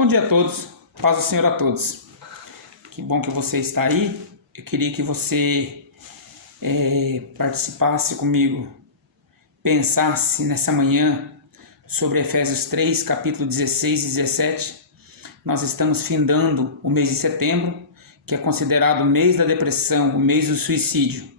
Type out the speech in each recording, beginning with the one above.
Bom dia a todos, paz do Senhor a todos. Que bom que você está aí. Eu queria que você participasse comigo, pensasse nessa manhã sobre Efésios 3, capítulo 16 e 17. Nós estamos findando o mês de setembro, que é considerado o mês da depressão, o mês do suicídio.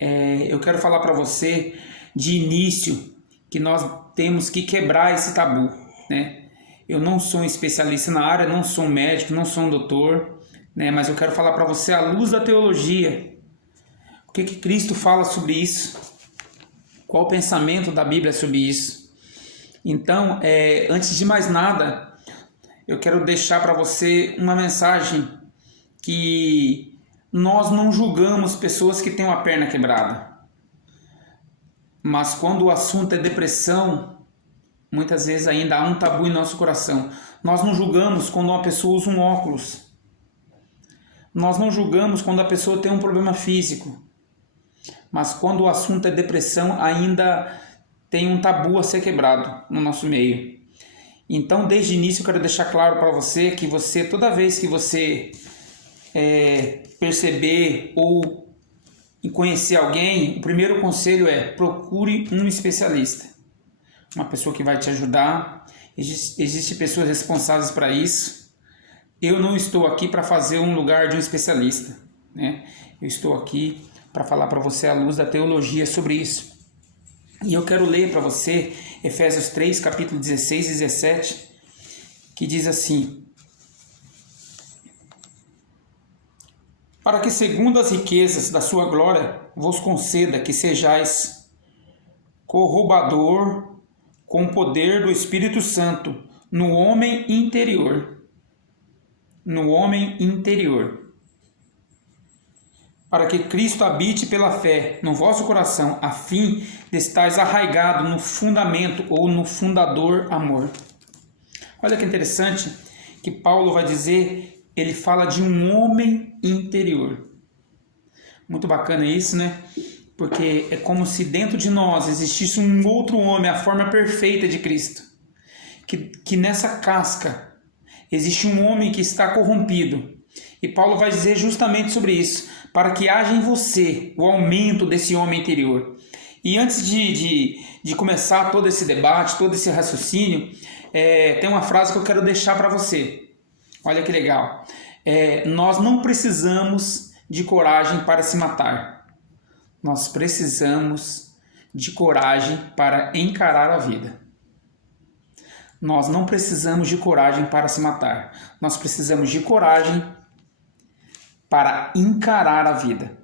Eu quero falar para você de início que nós temos que quebrar esse tabu, né? Eu não sou um especialista na área, não sou um médico, não sou um doutor, né? Mas eu quero falar para você à luz da teologia. O que Cristo fala sobre isso? Qual o pensamento da Bíblia sobre isso? Então, antes de mais nada, eu quero deixar para você uma mensagem que nós não julgamos pessoas que têm uma perna quebrada. Mas quando o assunto é depressão, muitas vezes ainda há um tabu em nosso coração. Nós não julgamos quando uma pessoa usa um óculos. Nós não julgamos quando a pessoa tem um problema físico. Mas quando o assunto é depressão, ainda tem um tabu a ser quebrado no nosso meio. Então, desde o início, eu quero deixar claro para você que toda vez que você perceber ou conhecer alguém, o primeiro conselho é: procure um especialista. Uma pessoa que vai te ajudar. Existem pessoas responsáveis para isso. Eu não estou aqui para fazer um lugar de um especialista, né? Eu estou aqui para falar para você à luz da teologia sobre isso. E eu quero ler para você Efésios 3, capítulo 16 e 17, que diz assim: para que segundo as riquezas da sua glória vos conceda que sejais corroborador com o poder do Espírito Santo no homem interior. No homem interior. Para que Cristo habite pela fé no vosso coração, a fim de estáis arraigado no fundamento ou no fundador amor. Olha que interessante que Paulo vai dizer, ele fala de um homem interior. Muito bacana isso, né? Porque é como se dentro de nós existisse um outro homem, a forma perfeita de Cristo. Que nessa casca existe um homem que está corrompido. E Paulo vai dizer justamente sobre isso, para que haja em você o aumento desse homem interior. E antes de começar todo esse debate, todo esse raciocínio, tem uma frase que eu quero deixar para você. Olha que legal. Nós não precisamos de coragem para se matar. Nós precisamos de coragem para encarar a vida. Nós não precisamos de coragem para se matar. Nós precisamos de coragem para encarar a vida.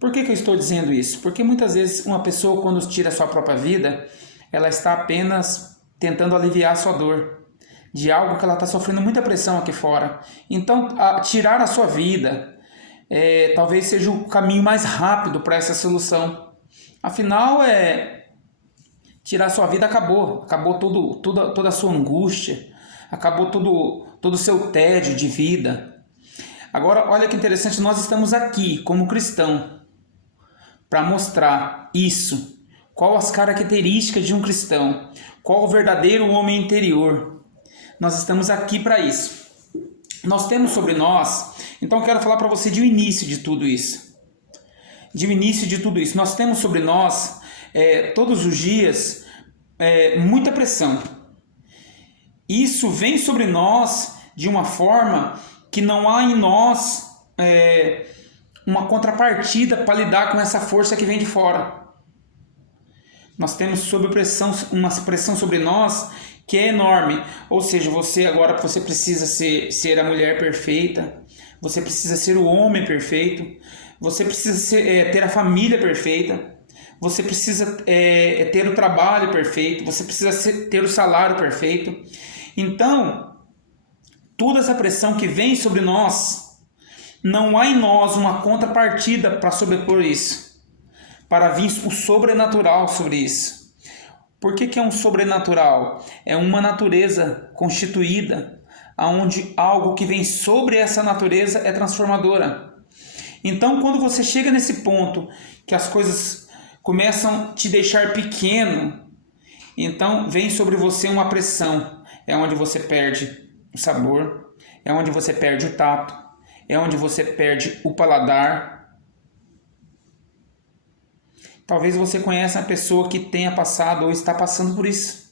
Por que eu estou dizendo isso? Porque muitas vezes uma pessoa, quando tira a sua própria vida, ela está apenas tentando aliviar a sua dor de algo que ela está sofrendo muita pressão aqui fora. Então, tirar a sua vida talvez seja o caminho mais rápido para essa solução. Afinal, tirar a sua vida acabou toda a sua angústia, acabou todo o seu tédio de vida. Agora, olha que interessante, nós estamos aqui como cristão para mostrar isso. Qual as características de um cristão? Qual o verdadeiro homem interior? Nós estamos aqui para isso. Nós temos sobre nós, então eu quero falar para você de o início de tudo isso. Nós temos sobre nós, todos os dias, muita pressão. Isso vem sobre nós de uma forma que não há em nós uma contrapartida para lidar com essa força que vem de fora. Nós temos uma pressão sobre nós que é enorme. Ou seja, você precisa ser a mulher perfeita, você precisa ser o homem perfeito, você precisa ter a família perfeita, você precisa ter o trabalho perfeito, você precisa ter o salário perfeito. Então, toda essa pressão que vem sobre nós, não há em nós uma contrapartida para sobrepor isso, para vir o sobrenatural sobre isso. Por que é um sobrenatural? É uma natureza constituída, onde algo que vem sobre essa natureza é transformadora. Então, quando você chega nesse ponto que as coisas começam a te deixar pequeno, então vem sobre você uma pressão, é onde você perde o sabor, é onde você perde o tato, é onde você perde o paladar. Talvez você conheça uma pessoa que tenha passado ou está passando por isso.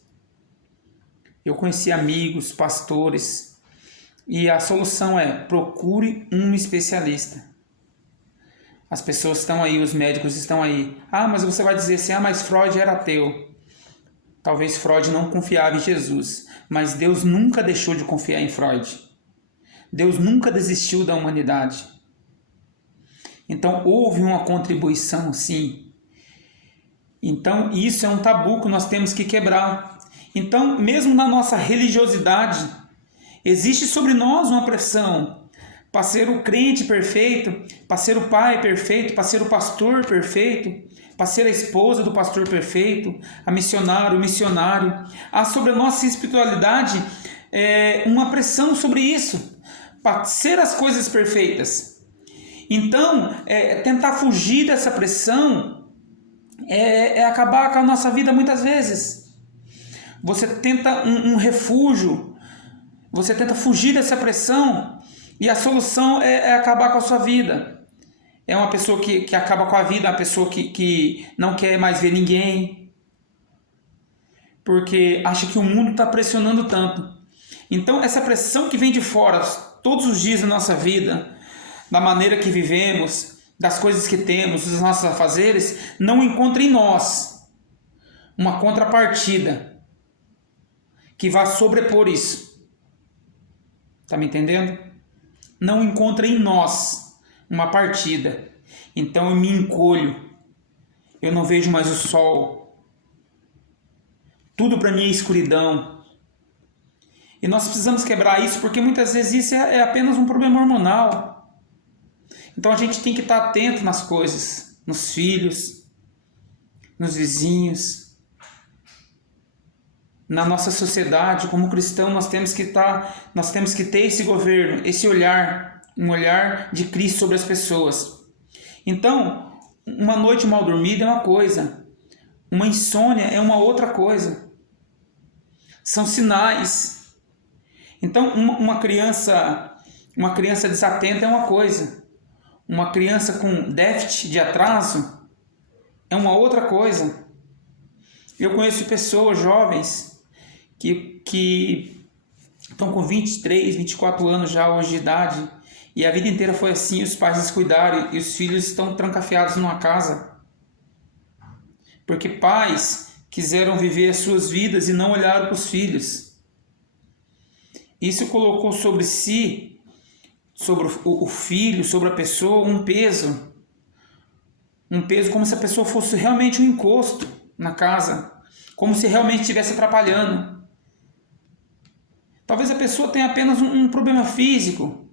Eu conheci amigos, pastores, e a solução é: procure um especialista. As pessoas estão aí, os médicos estão aí. Mas você vai dizer assim: mas Freud era ateu. Talvez Freud não confiava em Jesus, mas Deus nunca deixou de confiar em Freud. Deus nunca desistiu da humanidade. Então houve uma contribuição, sim. Então isso é um tabu que nós temos que quebrar. Então, mesmo na nossa religiosidade, existe sobre nós uma pressão para ser o crente perfeito, para ser o pai perfeito, para ser o pastor perfeito, para ser a esposa do pastor perfeito, a missionário, o missionário. Há sobre a nossa espiritualidade uma pressão sobre isso, para ser as coisas perfeitas. Então, tentar fugir dessa pressão é acabar com a nossa vida muitas vezes. Você tenta um refúgio, você tenta fugir dessa pressão e a solução é acabar com a sua vida. É uma pessoa que acaba com a vida, uma pessoa que não quer mais ver ninguém, porque acha que o mundo está pressionando tanto. Então essa pressão que vem de fora, todos os dias da nossa vida, da maneira que vivemos, das coisas que temos, dos nossos afazeres, não encontra em nós uma contrapartida que vá sobrepor isso. Tá me entendendo? Não encontra em nós uma partida. Então eu me encolho. Eu não vejo mais o sol. Tudo para mim é escuridão. E nós precisamos quebrar isso, porque muitas vezes isso é apenas um problema hormonal. Então a gente tem que estar atento nas coisas, nos filhos, nos vizinhos. Na nossa sociedade, como cristão, nós temos que ter esse governo, esse olhar, um olhar de Cristo sobre as pessoas. Então, uma noite mal dormida é uma coisa, uma insônia é uma outra coisa. São sinais. Então, uma criança desatenta é uma coisa. Uma criança com déficit de atraso é uma outra coisa. Eu conheço pessoas jovens que estão com 23, 24 anos já hoje de idade, e a vida inteira foi assim, os pais descuidaram e os filhos estão trancafiados numa casa. Porque pais quiseram viver as suas vidas e não olharam para os filhos. Isso colocou sobre si, sobre o filho, sobre a pessoa, um peso. Um peso como se a pessoa fosse realmente um encosto na casa, como se realmente estivesse atrapalhando. Talvez a pessoa tenha apenas um problema físico.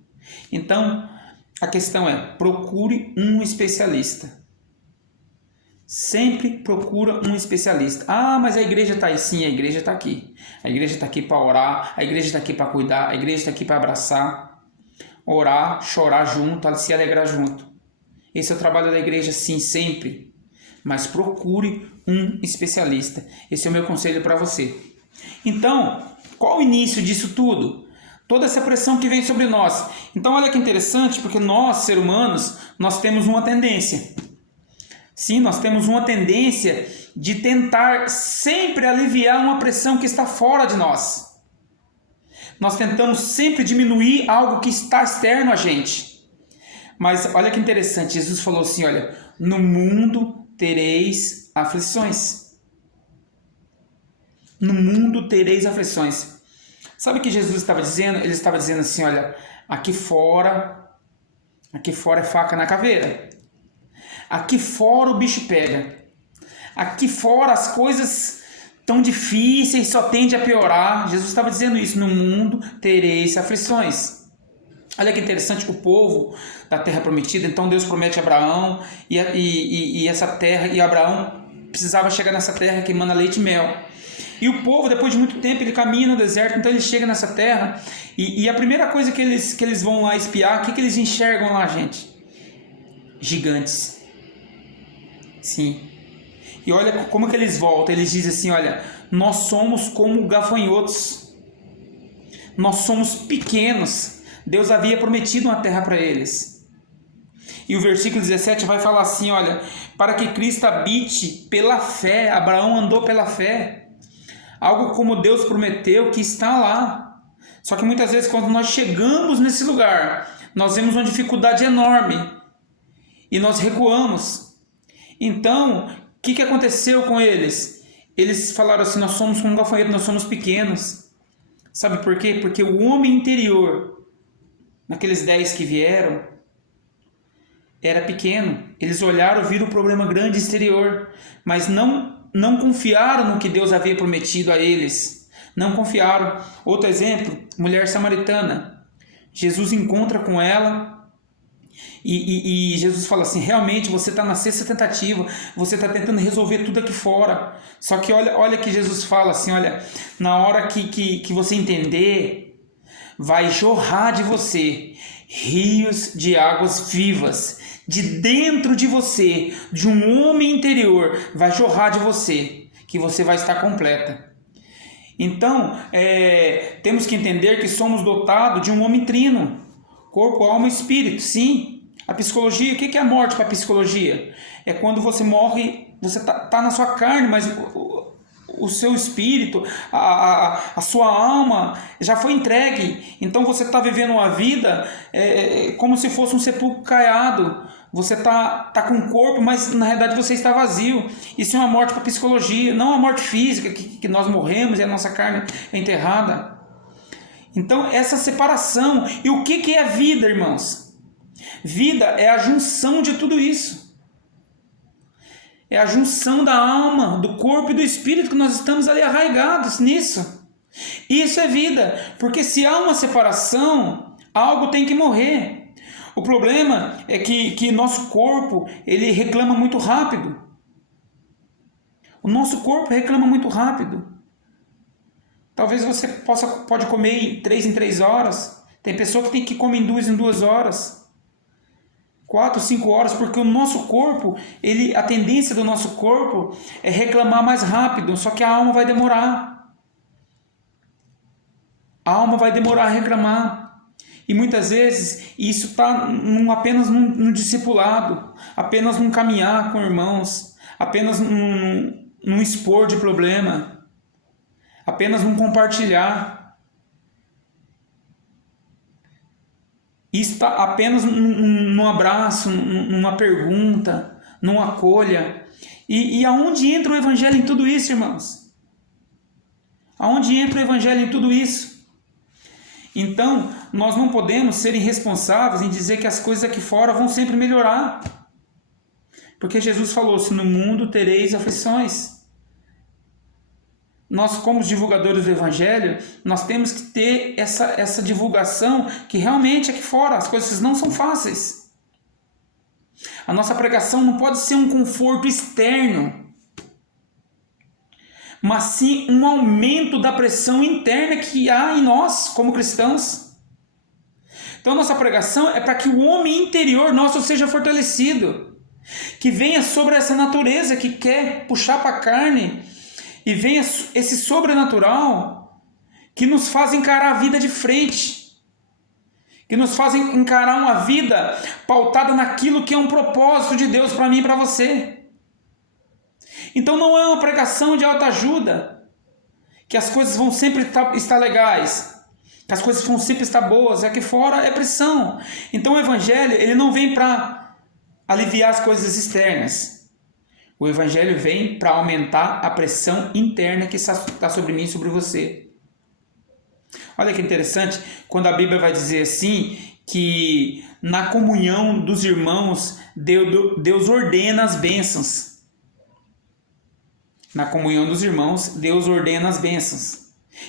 Então, a questão é: procure um especialista. Sempre procura um especialista. Mas a igreja está aí. Sim, a igreja está aqui. A igreja está aqui para orar, a igreja está aqui para cuidar, a igreja está aqui para abraçar, orar, chorar junto, se alegrar junto. Esse é o trabalho da igreja, sim, sempre. Mas procure um especialista. Esse é o meu conselho para você. Então, qual o início disso tudo? Toda essa pressão que vem sobre nós. Então, olha que interessante, porque nós, seres humanos, nós temos uma tendência. Sim, nós temos uma tendência de tentar sempre aliviar uma pressão que está fora de nós. Nós tentamos sempre diminuir algo que está externo a gente. Mas olha que interessante, Jesus falou assim, olha, no mundo tereis aflições. No mundo tereis aflições. Sabe o que Jesus estava dizendo? Ele estava dizendo assim, olha, aqui fora é faca na caveira. Aqui fora o bicho pega. Aqui fora as coisas tão difíceis, só tende a piorar. Jesus estava dizendo isso, no mundo tereis aflições. Olha que interessante, o povo da terra prometida, então Deus promete a Abraão e essa terra, e Abraão precisava chegar nessa terra que emana leite e mel. E o povo, depois de muito tempo, ele caminha no deserto, então ele chega nessa terra, e a primeira coisa que eles vão lá espiar, o que eles enxergam lá, gente? Gigantes. Sim. E olha como que eles voltam, eles dizem assim, olha, nós somos como gafanhotos. Nós somos pequenos. Deus havia prometido uma terra para eles. E o versículo 17 vai falar assim, olha, para que Cristo habite pela fé. Abraão andou pela fé. Algo como Deus prometeu que está lá. Só que muitas vezes quando nós chegamos nesse lugar, nós vemos uma dificuldade enorme e nós recuamos. Então, o que aconteceu com eles? Eles falaram assim, nós somos como um gafanhoto, nós somos pequenos. Sabe por quê? Porque o homem interior, naqueles 10 que vieram, era pequeno. Eles olharam, viram o problema grande exterior, mas não confiaram no que Deus havia prometido a eles. Não confiaram. Outro exemplo, mulher samaritana. Jesus encontra com ela e Jesus fala assim, realmente você está na sexta tentativa, você está tentando resolver tudo aqui fora. Só que olha que Jesus fala assim, olha, na hora que você entender, vai jorrar de você rios de águas vivas. De dentro de você, de um homem interior, vai jorrar de você, que você vai estar completa. Então, temos que entender que somos dotados de um homem trino, corpo, alma e espírito. Sim, a psicologia, o que é a morte para a psicologia? É quando você morre, você tá na sua carne, mas o seu espírito, a sua alma já foi entregue. Então você está vivendo uma vida como se fosse um sepulcro caiado. Você tá com o corpo, mas na realidade você está vazio. Isso é uma morte para a psicologia, não a morte física, que nós morremos e a nossa carne é enterrada. Então essa separação. E o que é a vida, irmãos? Vida é a junção de tudo isso. É a junção da alma, do corpo e do espírito, que nós estamos ali arraigados nisso. Isso é vida, porque se há uma separação, algo tem que morrer. O problema é que nosso corpo, ele reclama muito rápido. O nosso corpo reclama muito rápido. Talvez você pode comer 3 em 3 horas. Tem pessoa que tem que comer em 2 em 2 horas. 4, 5 horas, porque o nosso corpo, a tendência do nosso corpo é reclamar mais rápido, só que a alma vai demorar. A alma vai demorar a reclamar. E muitas vezes isso está apenas no discipulado, apenas num caminhar com irmãos, apenas num expor de problema, apenas num compartilhar. Isso está apenas num abraço, numa pergunta, numa acolha. E aonde entra o Evangelho em tudo isso, irmãos? Aonde entra o Evangelho em tudo isso? Então, nós não podemos ser irresponsáveis em dizer que as coisas aqui fora vão sempre melhorar. Porque Jesus falou, se no mundo tereis aflições. Nós, como divulgadores do Evangelho, nós temos que ter essa divulgação que realmente aqui fora as coisas não são fáceis. A nossa pregação não pode ser um conforto externo, mas sim um aumento da pressão interna que há em nós como cristãos. Então nossa pregação é para que o homem interior nosso seja fortalecido, que venha sobre essa natureza que quer puxar para a carne, e venha esse sobrenatural que nos faz encarar a vida de frente, que nos faz encarar uma vida pautada naquilo que é um propósito de Deus para mim e para você. Então não é uma pregação de autoajuda, que as coisas vão sempre estar legais, que as coisas vão sempre estar boas, aqui fora é pressão. Então o Evangelho, ele não vem para aliviar as coisas externas. O Evangelho vem para aumentar a pressão interna que está sobre mim e sobre você. Olha que interessante, quando a Bíblia vai dizer assim, que na comunhão dos irmãos, Deus ordena as bênçãos. Na comunhão dos irmãos, Deus ordena as bênçãos.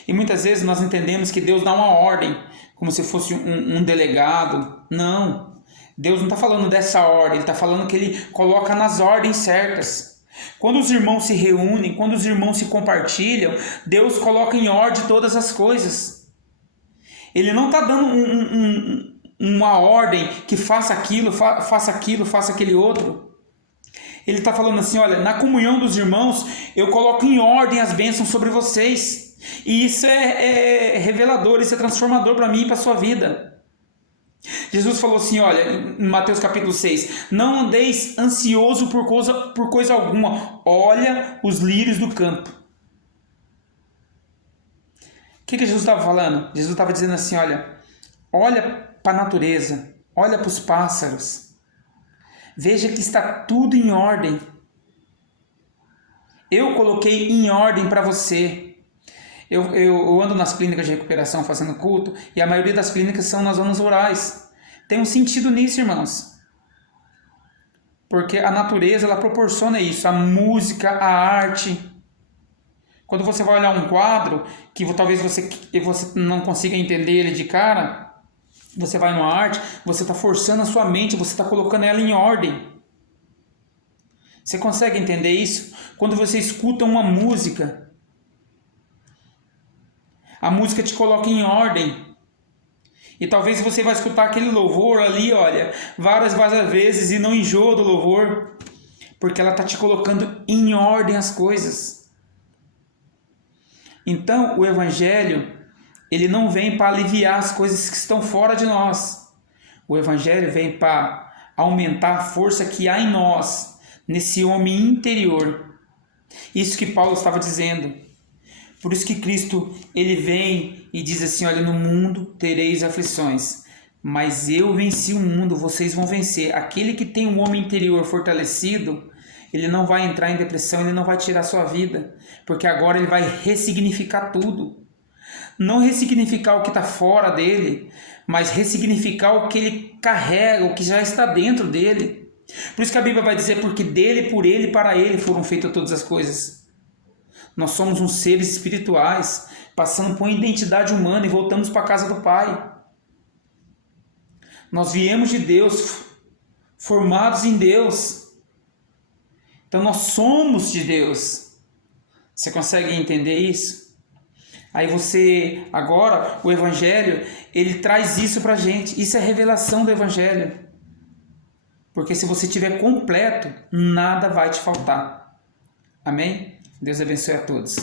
E muitas vezes nós entendemos que Deus dá uma ordem, como se fosse um delegado. Não, Deus não está falando dessa ordem, Ele está falando que Ele coloca nas ordens certas. Quando os irmãos se reúnem, quando os irmãos se compartilham, Deus coloca em ordem todas as coisas. Ele não está dando uma ordem que faça aquilo, faça aquele outro. Ele está falando assim, olha, na comunhão dos irmãos, eu coloco em ordem as bênçãos sobre vocês. E isso é revelador, isso é transformador para mim e para a sua vida. Jesus falou assim, olha, em Mateus capítulo 6, não andeis ansioso por coisa alguma, olha os lírios do campo. O que Jesus estava falando? Jesus estava dizendo assim, olha para a natureza, olha para os pássaros, veja que está tudo em ordem. Eu coloquei em ordem para você. Eu ando nas clínicas de recuperação fazendo culto, e a maioria das clínicas são nas zonas rurais. Tem um sentido nisso, irmãos. Porque a natureza, ela proporciona isso, a música, a arte. Quando você vai olhar um quadro, que talvez você não consiga entender ele de cara, você vai numa arte, você está forçando a sua mente, você está colocando ela em ordem. Você consegue entender isso? Quando você escuta uma música, a música te coloca em ordem. E talvez você vai escutar aquele louvor ali, olha, várias vezes e não enjoa do louvor, porque ela está te colocando em ordem as coisas. Então, o Evangelho, ele não vem para aliviar as coisas que estão fora de nós. O Evangelho vem para aumentar a força que há em nós, nesse homem interior. Isso que Paulo estava dizendo. Por isso que Cristo, ele vem e diz assim, olha, no mundo tereis aflições, mas eu venci o mundo, vocês vão vencer. Aquele que tem um homem interior fortalecido, ele não vai entrar em depressão, ele não vai tirar sua vida, porque agora ele vai ressignificar tudo. Não ressignificar o que está fora dele, mas ressignificar o que ele carrega, o que já está dentro dele. Por isso que a Bíblia vai dizer, porque dele, por ele, para ele foram feitas todas as coisas. Nós somos uns seres espirituais, passando por uma identidade humana e voltamos para a casa do Pai. Nós viemos de Deus, formados em Deus. Então nós somos de Deus. Você consegue entender isso? Aí agora, o Evangelho, ele traz isso para a gente. Isso é a revelação do Evangelho. Porque se você estiver completo, nada vai te faltar. Amém? Deus abençoe a todos.